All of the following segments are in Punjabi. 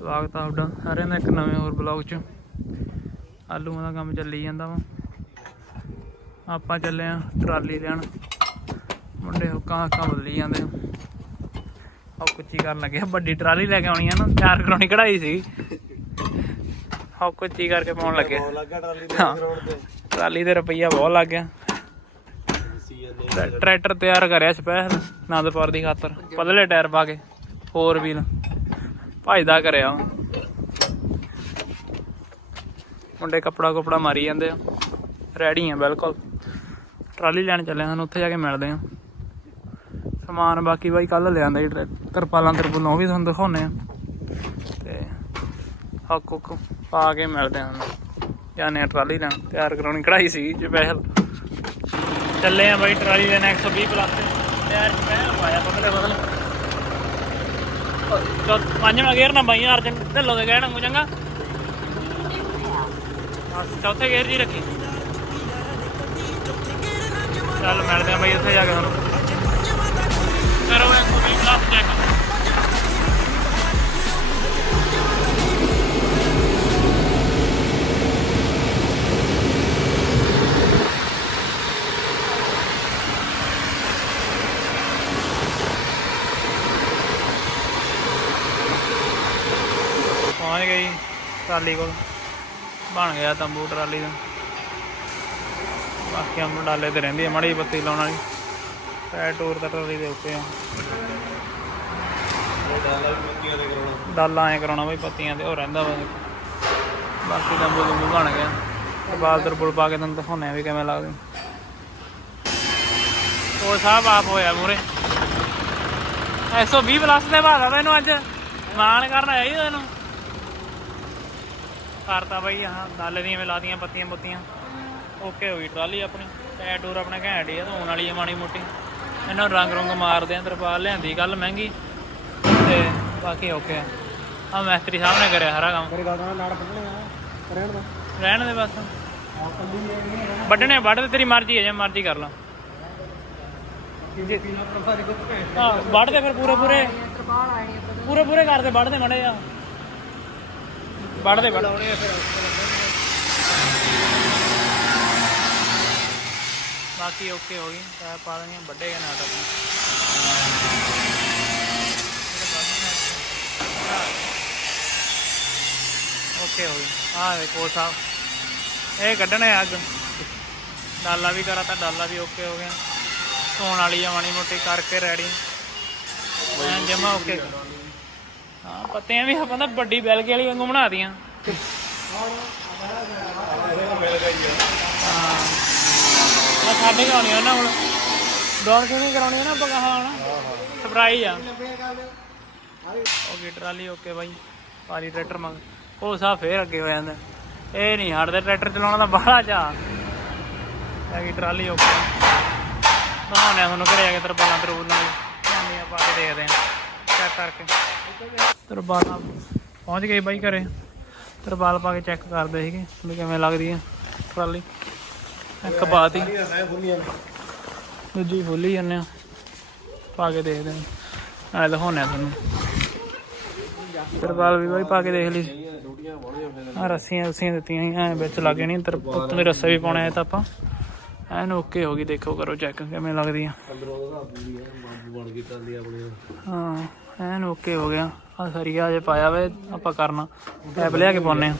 ਸਵਾਗਤ ਆ ਤੁਹਾਡਾ। ਸਾਰਿਆਂ ਦਾ ਇੱਕ ਨਵੇਂ ਹੋਰ ਬਲੌਗ 'ਚ। ਆਲੂਆਂ ਦਾ ਕੰਮ ਚੱਲੀ ਜਾਂਦਾ ਵਾ। ਆਪਾਂ ਚੱਲੇ ਆ ਟਰਾਲੀ ਲੈਣ ਮੁੰਡੇ ਹੁੱਕਾਂ ਹੱਕਾਂ ਬਦਲੀ ਜਾਂਦੇ ਆ। ਆਹ ਕੁੱਚੀ ਕਰਨ ਲੱਗੇ ਵੱਡੀ ਟਰਾਲੀ ਲੈ ਕੇ ਆਉਣੀ ਆ ਨਾ। ਤਿਆਰ ਕਰਾਉਣੀ ਕਢਾਈ ਸੀ ਆਹ ਕੁੱਚੀ ਕਰਕੇ ਪਾਉਣ ਲੱਗੇ ਟਰਾਲੀ ਦੇ ਤੇ ਰੁਪਈਆ ਬਹੁਤ ਲੱਗ ਗਿਆ। ਟਰੈਕਟਰ ਤਿਆਰ ਕਰਿਆ ਸਪੈਸ਼ਲ ਆਨੰਦਪੁਰ ਦੀ ਖਾਤਰ। ਪਤਲੇ ਟਾਇਰ ਪਾ ਕੇ। ਫੋਰ ਵੀਲ ਭਜਦਾ ਕਰਿਆ ਮੁੰਡੇ ਕੱਪੜਾ ਕੁਪੜਾ ਮਾਰੀ ਜਾਂਦੇ ਆ। ਰੈਡੀ ਆ ਬਿਲਕੁਲ। ਟਰਾਲੀ ਲੈਣ ਚੱਲੇ ਹਾਂ ਉੱਥੇ ਜਾ ਕੇ ਮਿਲਦੇ ਆ। ਸਮਾਨ ਬਾਕੀ ਬਾਈ ਕੱਲ ਲਿਆਂਦਾ ਜੀ, ਟਰੈ- ਤਰਪਾਲਾਂ ਤਰਪੁਲਾਂ, ਉਹ ਵੀ ਤੁਹਾਨੂੰ ਦਿਖਾਉਨੇ ਆ। ਤੇ ਹੱਕ ਹੁੱਕ ਪਾ ਕੇ ਮਿਲਦੇ ਆ ਜਾਨੇ ਆ ਟਰਾਲੀ ਲੈਣ, ਤਿਆਰ ਕਰਾਉਣੀ ਕਢਾਈ ਸੀ ਸਪੈਸ਼ਲ ਚੱਲੇ ਆ ਬਾਈ ਟਰਾਲੀ ਲੈਣ 120 ਪਲੱਸ ਤੇ। ਯਾਰ ਮੈਂ ਪਾਇਆ ਪਤਲੇ ਬਦਲ ਪੰਜਵਾਂ ਗੇਅਰ ਨਾ ਬਾਈ ਅਰਜਨ ਢਿੱਲੋਂ ਦੇ ਕਹਿਣ ਨੂੰ ਚੰਗਾ। ਚੌਥੇ ਗੇਅਰ ਜੀ ਰੱਖੀ। ਚੱਲ ਮਿਲਦੇ ਆ ਬਾਈ ਉੱਥੇ ਜਾ ਕੇ ਤੁਹਾਨੂੰ ਕਰੋ 120 ਪਲੱਸ ਚੈੱਕ ਟਰਾਲੀ ਕੋਲ। ਬਣ ਗਿਆ ਤੰਬੂ ਟਰਾਲੀ ਦਾ। ਬਾਕੀ ਹਮ ਡਾਲੇ ਤੇ ਰਹਿੰਦੀ ਹੈ ਮਾੜੀ ਜਿਹੀ ਬੱਤੀ ਲਾਉਣ ਵਾਲੀ। ਟਾਇਰ ਟੂਰ ਤਾਂ ਟਰਾਲੀ ਦੇ ਉੱਤੇ ਆ। ਡਾਲਾ ਐ ਕਰਾਉਣਾ ਬਈ ਪੱਤੀਆਂ ਤੇ ਉਹ ਰਹਿੰਦਾ ਵਾ। ਬਾਕੀ ਤੰਬੂ ਤੰਬੂ ਬਣ ਗਿਆ। ਤੇ ਬਾਲਦਰ ਪੁਲ ਪਾ ਕੇ ਤੁਹਾਨੂੰ ਦਿਖਾਉਂਦੇ ਆ ਵੀ ਕਿਵੇਂ ਲੱਗਦੇ। ਉਹ ਸਾਹਿਬ ਆਪ ਹੋਇਆ ਮੂਰੇ 120 ਪਲੱਸ ਦੇ ਬਾਅਦ ਆ ਇਹਨੂੰ ਅੱਜ। ਮਾਨ ਕਰਨ ਆਇਆ ਹੀ ਇਹਨੂੰ ਕਰਤਾ ਬਈ ਹਾਂ ਡਾਲੇ ਦੀਆਂ ਲਾਦੀਆਂ ਪੱਤੀਆਂ ਪੁੱਤੀਆਂ। ਓਕੇ ਹੋ ਗਈ ਟਰਾਲੀ ਆਪਣੀ। ਟਾਇਰ ਟੂਰ ਆਪਣਾ ਘੈਂਟ ਹੀ ਆ ਧੋਣ ਵਾਲੀ ਆ ਮਾੜੀ ਮੋਟੀ। ਇਹਨਾਂ ਨੂੰ ਰੰਗ ਰੁੰਗ ਮਾਰਦੇ ਆ ਤਰਪਾਲ ਲਿਆਂਦੀ ਕੱਲ ਮਹਿੰਗੀ। ਤੇ ਬਾਕੀ ਓਕੇ ਆ। ਆ ਮੈਸਤਰੀ ਸਾਹਿਬ ਨੇ ਕਰਿਆ ਸਾਰਾ ਕੰਮ। ਮੇਰੇ ਗਾਣਾ ਨਾੜ ਪੱਟਣੇ ਆ। ਰਹਿਣ ਦਾ। ਰਹਿਣ ਦੇ ਬਸ। ਵੱਢਣੇ ਵੱਢ ਤੇ ਤੇਰੀ ਮਰਜ਼ੀ ਹੈ ਜੇ ਮਰਜ਼ੀ ਕਰ ਲਾ। ਹਾਂ ਵੱਢ ਦੇ ਫਿਰ ਪੂਰੇ ਪੂਰੇ ਪੂਰੇ ਪੂਰੇ ਕਰਦੇ ਵੱਢ ਦੇ ਮੜੇ ਆ ਵੱਢ ਦੇ ਵੱਢ। ਲਾਉਣੇ ਆ ਫਿਰ ਬਾਕੀ ਓਕੇ ਹੋ ਗਈ। ਟਾਇਰ ਪਾ ਦੇਣੀਆਂ ਵੱਡੇ ਨਾ ਤਾਂ ਓਕੇ ਹੋ ਗਈ। ਆ ਦੇਖੋ ਸਾਹਿਬ ਇਹ ਕੱਢਣੇ ਆ ਅੱਗ। ਡਾਲਾ ਵੀ ਕਰਾ ਤਾਂ, ਡਾਲਾ ਵੀ ਓਕੇ ਹੋ ਗਿਆ। ਧੋਣ ਵਾਲੀ ਆ ਮਾੜੀ ਮੋਟੀ, ਕਰਕੇ ਰੈਡੀ ਐਂ ਜਮਾ ਓਕੇ। ਹਾਂ ਪੱਤੀਆਂ ਵੀ ਆਪਾਂ ਤਾਂ ਵੱਡੀ ਬੈਲਗੀ ਵਾਲੀ ਵਾਂਗੂ ਬਣਾ ਦੀਆਂ ਹਾਂ। ਸਾਡੇ ਕਰਾਉਣੀ ਉਹਨਾਂ ਕੋਲ ਡੋਰ ਕਿਵੇਂ ਕਰਾਉਣੀ ਆ ਨਾ ਆਪਾਂ ਕਹਾ ਹਣਾ? ਸਰਪ੍ਰਾਈਜ਼ ਆ। ਓਕੇ ਟਰਾਲੀ ਓਕੇ ਬਾਈ। ਪਾਰੀ ਟਰੈਕਟਰ ਮੰਗ। ਉਹ ਸਾ ਫੇਰ ਅੱਗੇ ਹੋ ਜਾਂਦਾ। ਇਹ ਨਹੀਂ ਹਟਦੇ, ਟਰੈਕਟਰ ਚਲਾਉਣਾ ਤਾਂ ਬਾਹਲਾ ਚਾ ਹੈਗੀ ਟਰਾਲੀ ਓਕੇ ਬਣਾਉਣੇ ਤੁਹਾਨੂੰ ਘਰੇ ਆ ਕੇ ਤਰਪਾਲਾਂ ਤਰੂਲ ਨਾਲ ਧਿਆਨੀਆਂ ਪਾ ਕੇ ਦੇਖਦੇ ਆ। ਚੈੱਕ ਕਰਕੇ। ਤਰਪਾਲਾਂ ਪਹੁੰਚ ਗਏ ਬਾਈ ਘਰੇ। ਤਰਪਾਲ ਪਾ ਕੇ ਚੈੱਕ ਕਰਦੇ ਸੀਗੇ ਵੀ ਕਿਵੇਂ ਲੱਗਦੀ ਆ ਟਰਾਲੀ। ਇੱਕ ਪਾਤੀ ਦੂਜੀ ਖੋਲੀ ਜਾਂਦੇ ਆ। ਪਾ ਕੇ ਦੇਖਦੇ ਆ। ਐ ਦਿਖਾਉਣੇ ਤੁਹਾਨੂੰ। ਤਰਪਾਲ ਵੀ ਬਾਈ ਪਾ ਕੇ ਦੇਖ ਲਈ। ਆ ਰੱਸੀਆਂ ਰੱਸੀਆਂ ਦਿੱਤੀਆਂ ਸੀ। ਐ ਵਿੱਚ ਲੱਗ ਜਾਣੀ ਤਰ ਦੇ ਰੱਸੇ ਵੀ ਪਾਉਣੇ ਆ ਤਾਂ ਆਪਾਂ। ਐਨ ਓਕੇ ਹੋ ਗਈ ਦੇਖੋ ਕਰੋ ਚੈੱਕ ਕਿਵੇਂ ਲੱਗਦੀ ਆ ਅੰਦਰੋਂ ਉਹਦਾ ਪੂਰੀ ਹੈ ਬਾਬੂ ਬਣ ਗਈ ਟਰਾਲੀ ਆਪਣੀ। ਹਾਂ ਐਨ ਓਕੇ ਹੋ ਗਿਆ। ਆ ਸਰੀਆ ਜੇ ਪਾਇਆ ਵੇ ਆਪਾਂ ਕਰਨਾ। ਟੈਬ ਲਿਆ ਕੇ ਪਾਉਨੇ ਆ।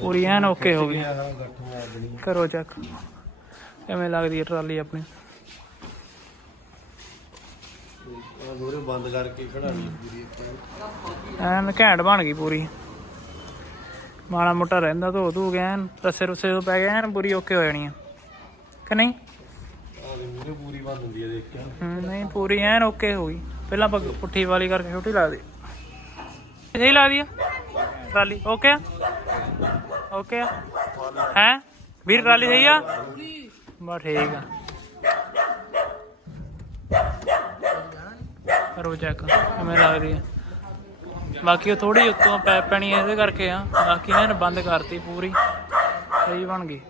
ਪੂਰੀ ਐਨ ਓਕੇ ਹੋ ਗਈ। ਕਰੋ ਚੈੱਕ ਕਿਵੇਂ ਲੱਗਦੀ ਹੈ ਟਰਾਲੀ ਆਪਣੀ? ਆ ਦੋਰੇ ਬੰਦ ਕਰਕੇ ਖੜਾ ਲਈ ਪੂਰੀ ਐਨ ਘੈਂਟ ਬਣ ਗਈ ਪੂਰੀ। ਮਾੜਾ ਮੋਟਾ ਰਹਿੰਦਾ ਧੋ ਧੂ ਗਿਆ ਐਨ ਰਸੇ ਰੁਸੇ ਤੋਂ ਪੈ ਗਿਆ ਐਨ ਪੂਰੀ ਓਕੇ ਹੋ ਜਾਣੀ ਆ। ਕਿ ਨਹੀਂ? ਆ ਪੂਰੀ ਬੰਦ ਹੁੰਦੀ ਹੈ ਦੇਖ ਕੇ ਹੂੰ ਨਹੀਂ, ਪੂਰੀ ਐਨ ਓਕੇ ਹੋ ਗਈ। ਪਹਿਲਾਂ ਆਪਾਂ ਪੁੱਠੀ ਵਾਲੀ ਕਰਕੇ ਛੋਟੀ ਲੱਗਦੀ ਸਹੀ ਲੱਗਦੀ ਆ ਟਰਾਲੀ, ਓਕੇ ਆ? ਓਕੇ ਆ? ਹੈ? ਵੀਰ, ਟਰਾਲੀ ਸਹੀ ਆ? ਬਸ ਠੀਕ ਆ। ਕਰੋ ਚੈੱਕ ਕਿਵੇਂ ਲੱਗਦੀ ਆ। ਬਾਕੀ ਉਹ ਥੋੜੀ ਉੱਤੋਂ ਪੈਪ ਪੈਣੀ ਆ, ਇਹਦੇ ਕਰਕੇ ਆ। ਬਾਕੀ ਇਹਨਾਂ ਨੇ ਬੰਦ ਕਰਤੀ ਪੂਰੀ। ਸਹੀ ਬਣ ਗਈ।